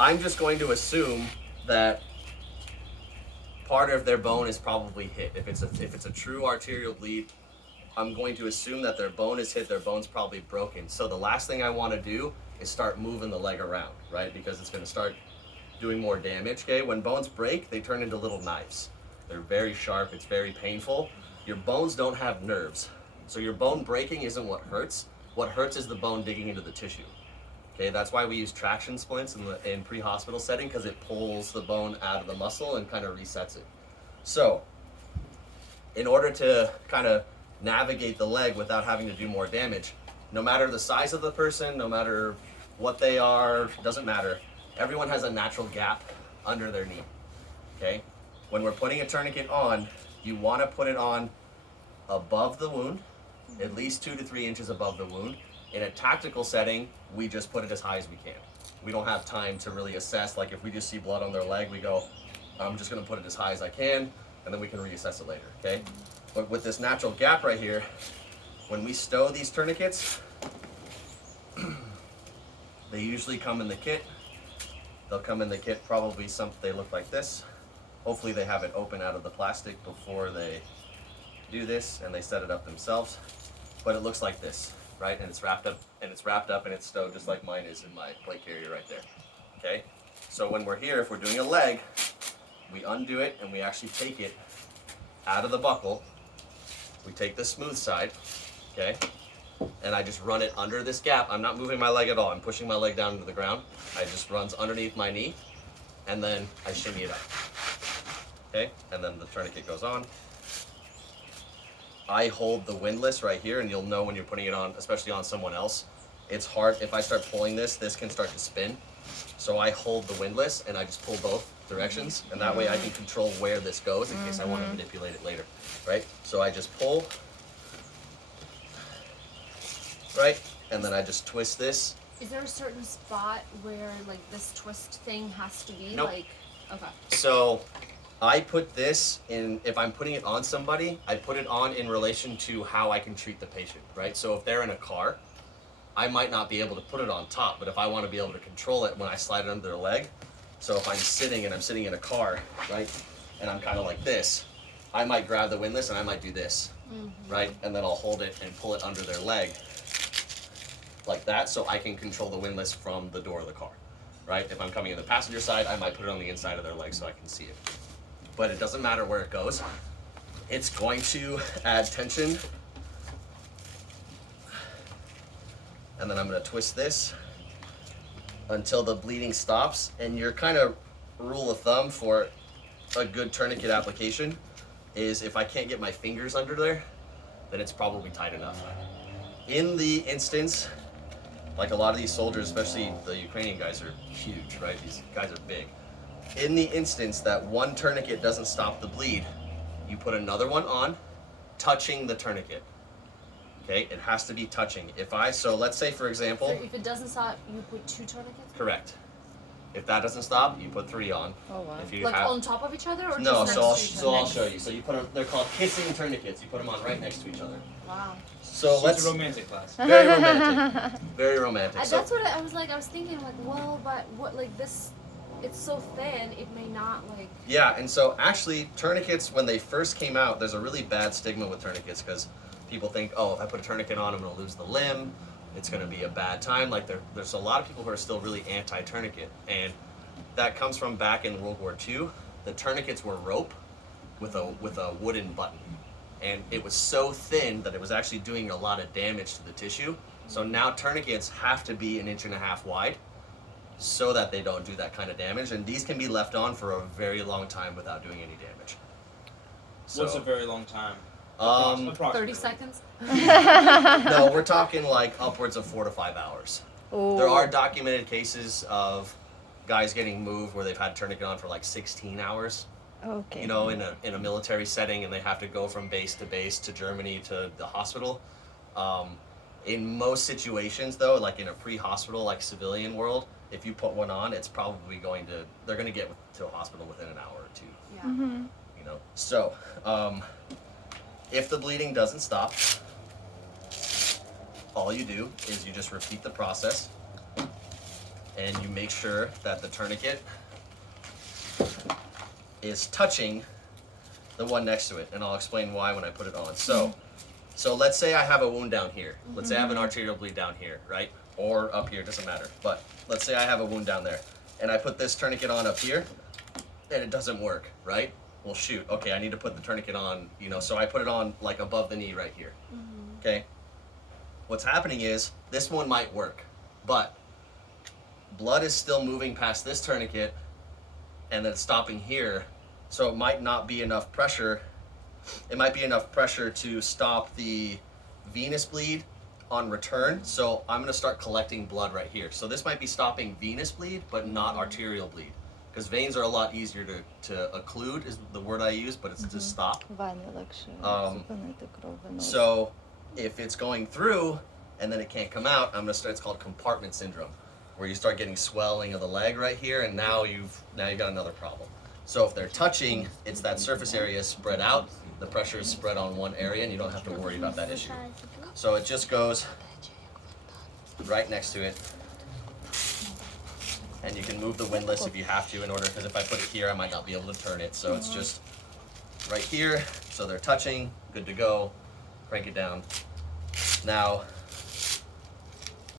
I'm just going to assume that part of their bone is probably hit. If it's a true arterial bleed, I'm going to assume that their bone is hit, their bone's probably broken. So the last thing I want to do is start moving the leg around, right? Because it's going to start doing more damage, okay? When bones break, they turn into little knives. They're very sharp, it's very painful. Your bones don't have nerves. So your bone breaking isn't what hurts. What hurts is the bone digging into the tissue. Okay, that's why we use traction splints in pre-hospital setting, because it pulls the bone out of the muscle and kind of resets it. So, in order to kind of navigate the leg without having to do more damage, no matter the size of the person, no matter what they are, doesn't matter. Everyone has a natural gap under their knee, okay? When we're putting a tourniquet on, you want to put it on above the wound, at least 2 to 3 inches above the wound. In a tactical setting, we just put it as high as we can. We don't have time to really assess, like if we just see blood on their leg, we go, I'm just gonna put it as high as I can, and then we can reassess it later, okay? But with this natural gap right here, when we stow these tourniquets, they usually come in the kit. They'll come in the kit probably they look like this. Hopefully they have it open out of the plastic before they do this, and they set it up themselves. But it looks like this, right? And it's wrapped up and it's stowed just like mine is in my plate carrier right there. Okay? So when we're here, if we're doing a leg, we undo it and we actually take it out of the buckle. We take the smooth side, okay? And I just run it under this gap. I'm not moving my leg at all. I'm pushing my leg down into the ground. It just runs underneath my knee, and then I shimmy it up. Okay? And then the tourniquet goes on. I hold the windlass right here, and you'll know when you're putting it on, especially on someone else. It's hard. If I start pulling this can start to spin. So I hold the windlass, and I just pull both directions, and that way I can control where this goes in case I want to manipulate it later, right? So I just pull, right? And then I just twist this. Is there a certain spot where like this twist thing has to be? Nope. Like, okay. So I put this in, if I'm putting it on somebody, I put it on in relation to how I can treat the patient, right? So if they're in a car, I might not be able to put it on top, but if I want to be able to control it when I slide it under their leg, so if I'm sitting in a car, right, and I'm kind of like this, I might grab the windlass and I might do this, right? And then I'll hold it and pull it under their leg like that, so I can control the windlass from the door of the car, right? If I'm coming in the passenger side, I might put it on the inside of their leg so I can see it. But it doesn't matter where it goes. It's going to add tension. And then I'm going to twist this until the bleeding stops. And your kind of rule of thumb for a good tourniquet application is if I can't get my fingers under there, then it's probably tight enough. In the instance, like a lot of these soldiers, especially the Ukrainian guys, are huge, right? These guys are big. In the instance that one tourniquet doesn't stop the bleed, you put another one on, touching the tourniquet. Okay, it has to be touching. So let's say for example. So if it doesn't stop, you put 2 tourniquets? Correct. If that doesn't stop, you put 3 on. Oh wow. If you like on top of each other, or no? just So I'll next show you. So you put them. They're called kissing tourniquets. You put them on right next to each other. Wow. So It's a romantic class. Very romantic. Very romantic. So, That's what I was like. I was thinking like, well, but what like this? It's so thin, it may not like. yeah, and so actually tourniquets, when they first came out, there's a really bad stigma with tourniquets because people think, oh, if I put a tourniquet on, I'm going to lose the limb. It's going to be a bad time. Like there's a lot of people who are still really anti-tourniquet, and that comes from back in World War II. The tourniquets were rope with a wooden button, and it was so thin that it was actually doing a lot of damage to the tissue. So now tourniquets have to be 1.5 inches wide so that they don't do that kind of damage, and these can be left on for a very long time without doing any damage. So, What's a very long time? 30 seconds? no, we're talking like upwards of 4 to 5 hours. Ooh. There are documented cases of guys getting moved where they've had tourniquet on for like 16 hours. Okay. You know, in a military setting, and they have to go from base to Germany to the hospital. In most situations, though, like in a pre-hospital, like civilian world, if you put one on, it's probably they're going to get to a hospital within an hour or 2. Yeah. Mm-hmm. You know, so if the bleeding doesn't stop, all you do is you just repeat the process, and you make sure that the tourniquet is touching the one next to it, and I'll explain why when I put it on. So let's say I have a wound down here. Let's say I have an arterial bleed down here, right? Or up here, doesn't matter. But let's say I have a wound down there, and I put this tourniquet on up here, and it doesn't work, right? Well, shoot, okay, I need to put the tourniquet on, so I put it on like above the knee right here, okay? What's happening is, this one might work, but blood is still moving past this tourniquet, and then stopping here, so it might not be enough pressure. It might be enough pressure to stop the venous bleed on return, so I'm gonna start collecting blood right here. So this might be stopping venous bleed, but not arterial bleed. Because veins are a lot easier to occlude, is the word I use, but it's to stop. So if it's going through and then it can't come out, I'm gonna start, it's called compartment syndrome, where you start getting swelling of the leg right here, and now you've got another problem. So if they're touching, it's that surface area spread out, the pressure is spread on one area, and you don't have to worry about that issue. So it just goes right next to it. And you can move the windlass if you have to, in order, because if I put it here, I might not be able to turn it. So it's just right here. So they're touching, good to go. Crank it down. Now,